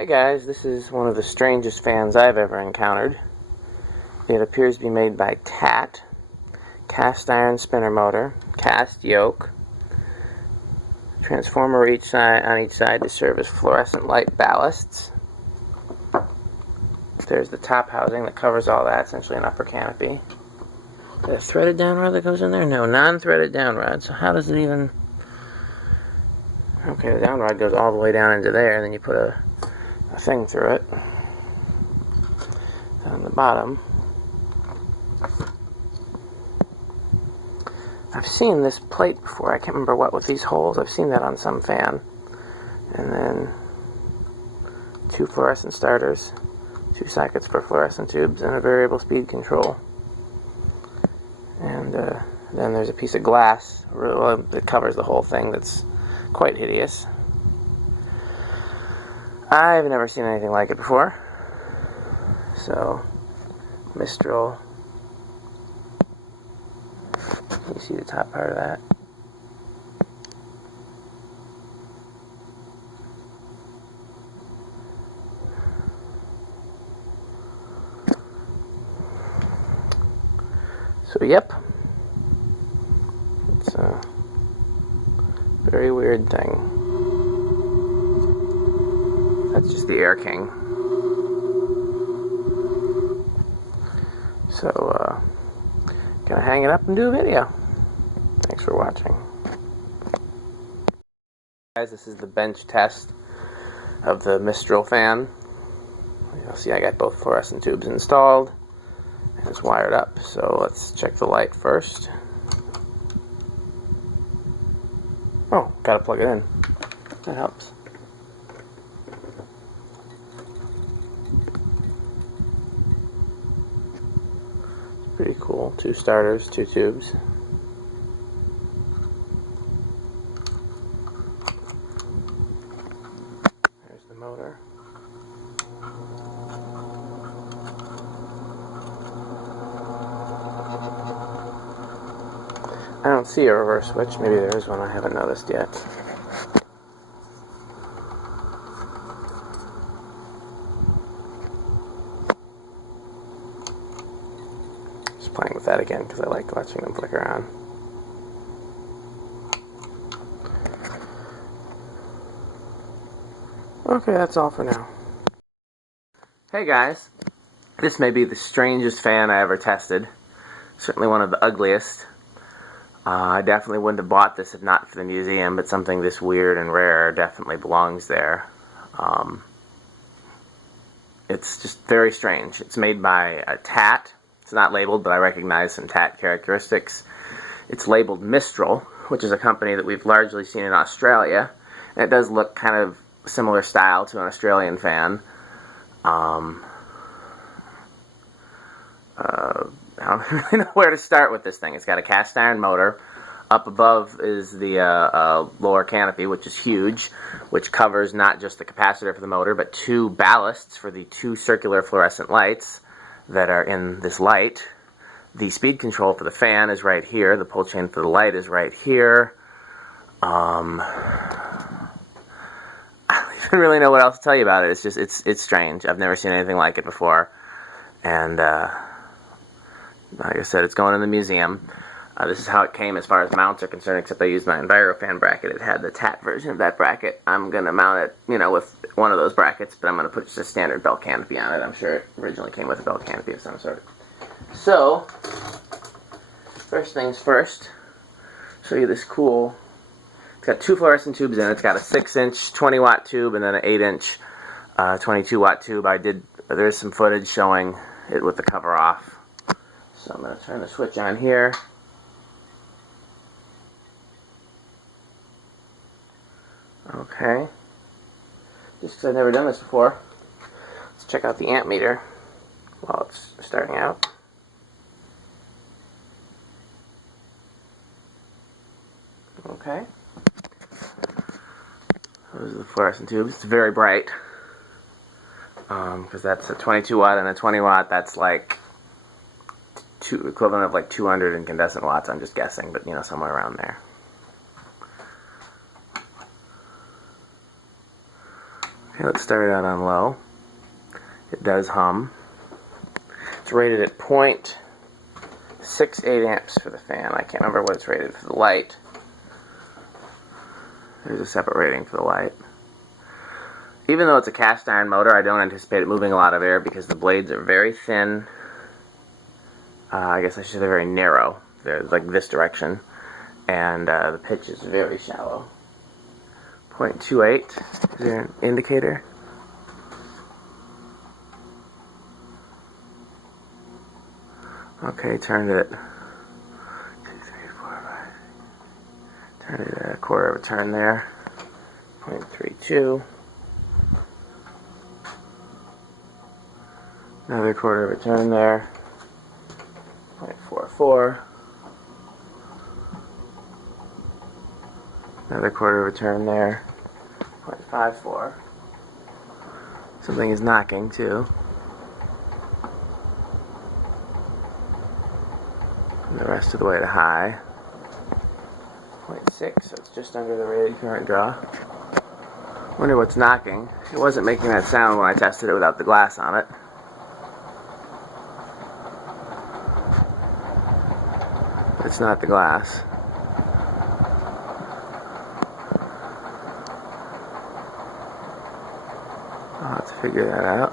Hey guys, this is one of the strangest fans I've ever encountered. It appears to be made by TAT, cast iron spinner motor, cast yoke, transformer on each side to serve as fluorescent light ballasts. There's the top housing that covers all that, essentially an upper canopy. Is there a threaded down rod that goes in there? No, non-threaded down rod. So how does it even... Okay, the down rod goes all the way down into there, and then you put a thing through it. On the bottom, I've seen this plate before. I can't remember what with these holes. I've seen that on some fan. And then 2 fluorescent starters, 2 sockets for fluorescent tubes, and a variable speed control. And then there's a piece of glass that covers the whole thing that's quite hideous. I've never seen anything like it before. So, Mistral. You see the top part of that? So, yep. It's a very weird thing. That's just the Air King. So, gonna hang it up and do a video. Thanks for watching. Guys, this is the bench test of the Mistral fan. You'll see I got both fluorescent tubes installed and it's wired up. So let's check the light first. Oh, gotta plug it in. That helps. Pretty cool. 2 starters, 2 tubes. There's the motor. I don't see a reverse switch. Maybe there is one I haven't noticed yet. Playing with that again because I like watching them flicker on. Okay, that's all for now. Hey guys, this may be the strangest fan I ever tested. Certainly one of the ugliest. I definitely wouldn't have bought this if not for the museum, but something this weird and rare definitely belongs there. It's just very strange. It's made by a TAT. It's not labeled, but I recognize some TAT characteristics. It's labeled Mistral, which is a company that we've largely seen in Australia. And it does look kind of similar style to an Australian fan. I don't really know where to start with this thing. It's got a cast iron motor. Up above is the lower canopy, which is huge, which covers not just the capacitor for the motor, but 2 ballasts for the 2 circular fluorescent lights that are in this light. The speed control for the fan is right here. The pull chain for the light is right here. I don't even really know what else to tell you about it. It's just, it's strange. I've never seen anything like it before. And, like I said, it's going in the museum. This is how it came as far as mounts are concerned, except I used my EnviroFan bracket. It had the TAT version of that bracket. I'm going to mount it, you know, with one of those brackets, but I'm going to put just a standard belt canopy on it. I'm sure it originally came with a belt canopy of some sort. So, first things first, show you this cool, it's got 2 fluorescent tubes in it. It's got a 6-inch 20-watt tube and then an 8-inch 22-watt tube. There's some footage showing it with the cover off. So I'm going to turn the switch on here. Okay, just because I've never done this before, let's check out the amp meter while it's starting out. Okay, those are the fluorescent tubes. It's very bright, because that's a 22 watt and a 20 watt. That's like equivalent of like 200 incandescent watts, I'm just guessing, but you know, somewhere around there. Okay, let's start it out on low. It does hum. It's rated at 0.68 amps for the fan. I can't remember what it's rated for the light. There's a separate rating for the light. Even though it's a cast iron motor, I don't anticipate it moving a lot of air because the blades are very thin. I guess I should say very narrow. They're like this direction. And the pitch is very shallow. 0.28. Is there an indicator? Okay, turned it. 2, 3, 4, 5. Turned it a quarter of a turn there. 0.32. Another quarter of a turn there. 0.44. Another quarter of a turn there. 0.54. Something is knocking too. And the rest of the way to high. 0.6, so it's just under the rated current draw. Wonder what's knocking. It wasn't making that sound when I tested it without the glass on it. It's not the glass. I'll have to figure that out.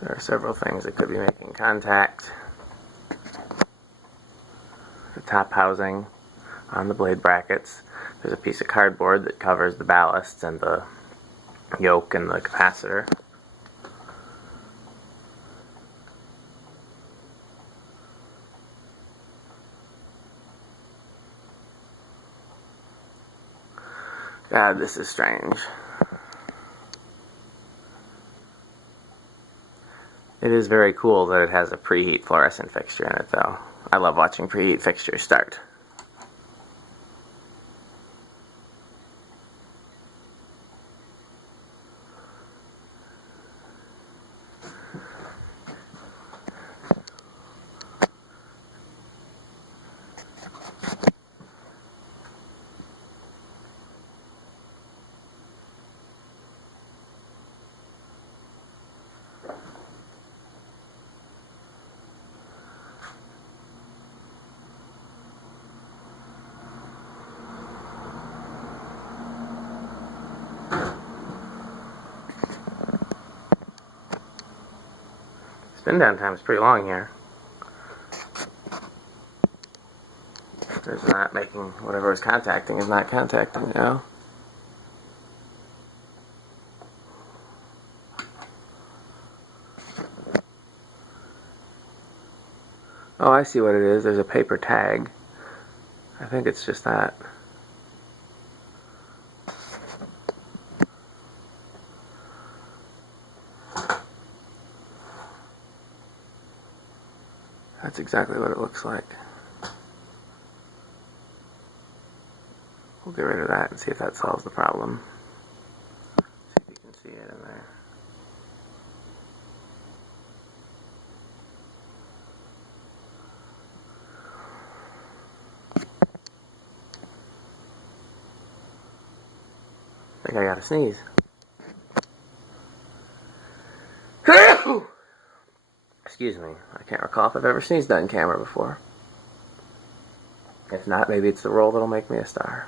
There are several things that could be making contact. The top housing on the blade brackets. There's a piece of cardboard that covers the ballasts and the yoke and the capacitor. God, this is strange. It is very cool that it has a preheat fluorescent fixture in it, though. I love watching preheat fixtures start. Spin down time is pretty long here. There's not making whatever is contacting is not contacting now. Oh, I see what it is. There's a paper tag. I think it's just that. That's exactly what it looks like. We'll get rid of that and see if that solves the problem. See if you can see it in there. I think I gotta sneeze. Excuse me. I can't recall if I've ever sneezed on camera before. If not, maybe it's the roll that'll make me a star.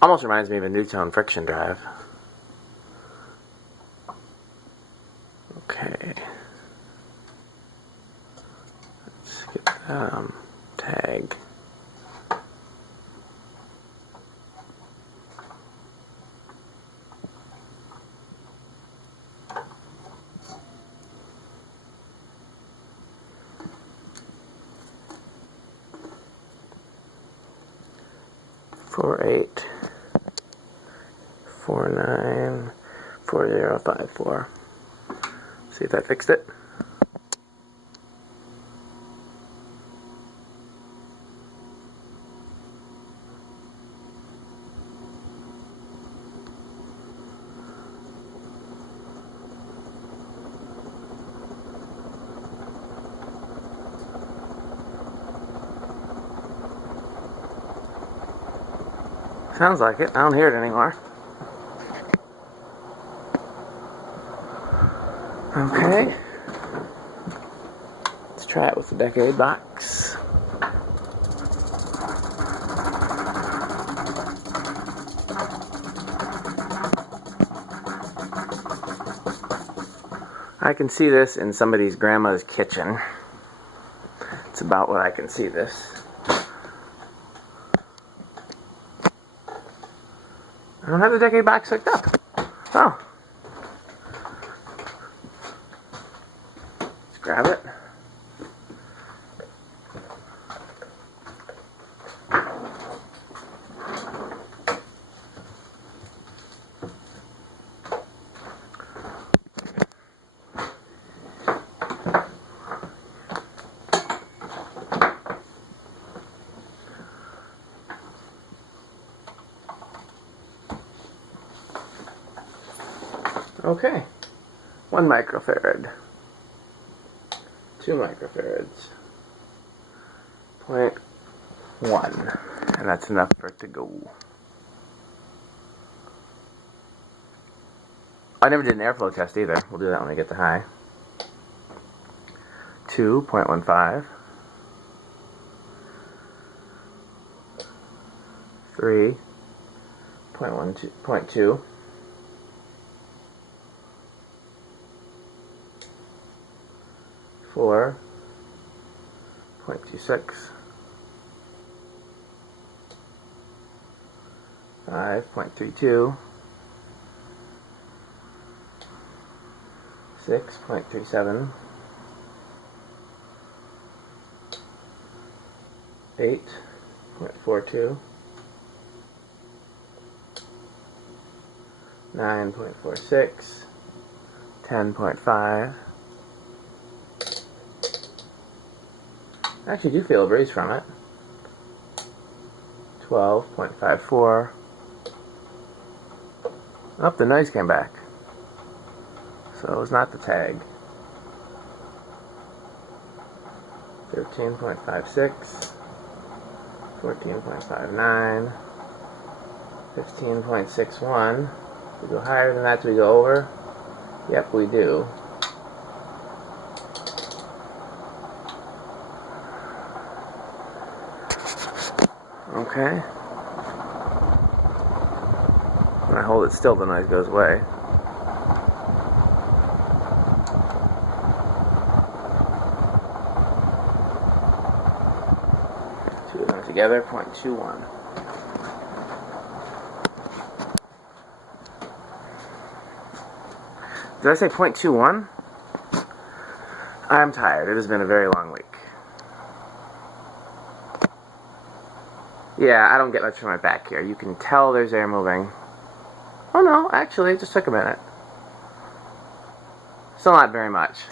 Almost reminds me of a nutone friction drive. Okay. Let's get that tag. Four 494054. See if that fixed it. Sounds like it. I don't hear it anymore. Okay. Let's try it with the decade box. I can see this in somebody's grandma's kitchen. It's about what I can see this. I don't have the decade box hooked up. Oh. Let's grab it. Okay, 1 microfarad, 2 microfarads, 0.1, and that's enough for it to go. I never did an airflow test either. We'll do that when we get to high. 2.15, 3.2. 4.26, 5.32, 6.37, 8.42, 9.46, 10.5. I actually do feel a breeze from it. 12.54. Oh, the noise came back. So it was not the tag. 13.56. 14.59. 15.61. We go higher than that, do we go over? Yep, we do. Okay. When I hold it still, the noise goes away. Two of them together, 0.21. Did I say 0.21? I'm tired. It has been a very long week. Yeah, I don't get much from my back here. You can tell there's air moving. Oh no, actually, it just took a minute. Still not very much.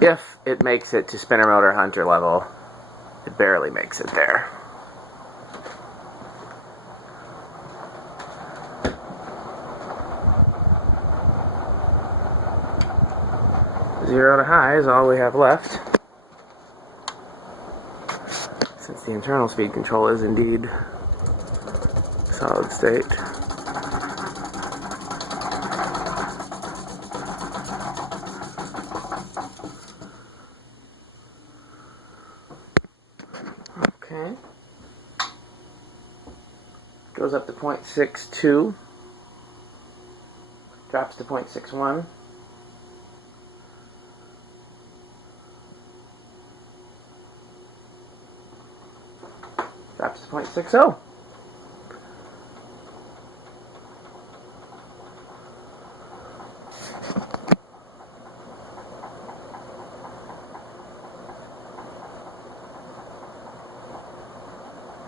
If it makes it to spinner motor hunter level, it barely makes it there. Zero to high is all we have left, since the internal speed control is indeed solid state. Okay. Go goes up to 0.62, drops to 0.61, drops to 0.60.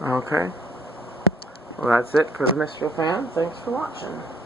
Okay. Well, that's it for the Mistral fan. Thanks for watching.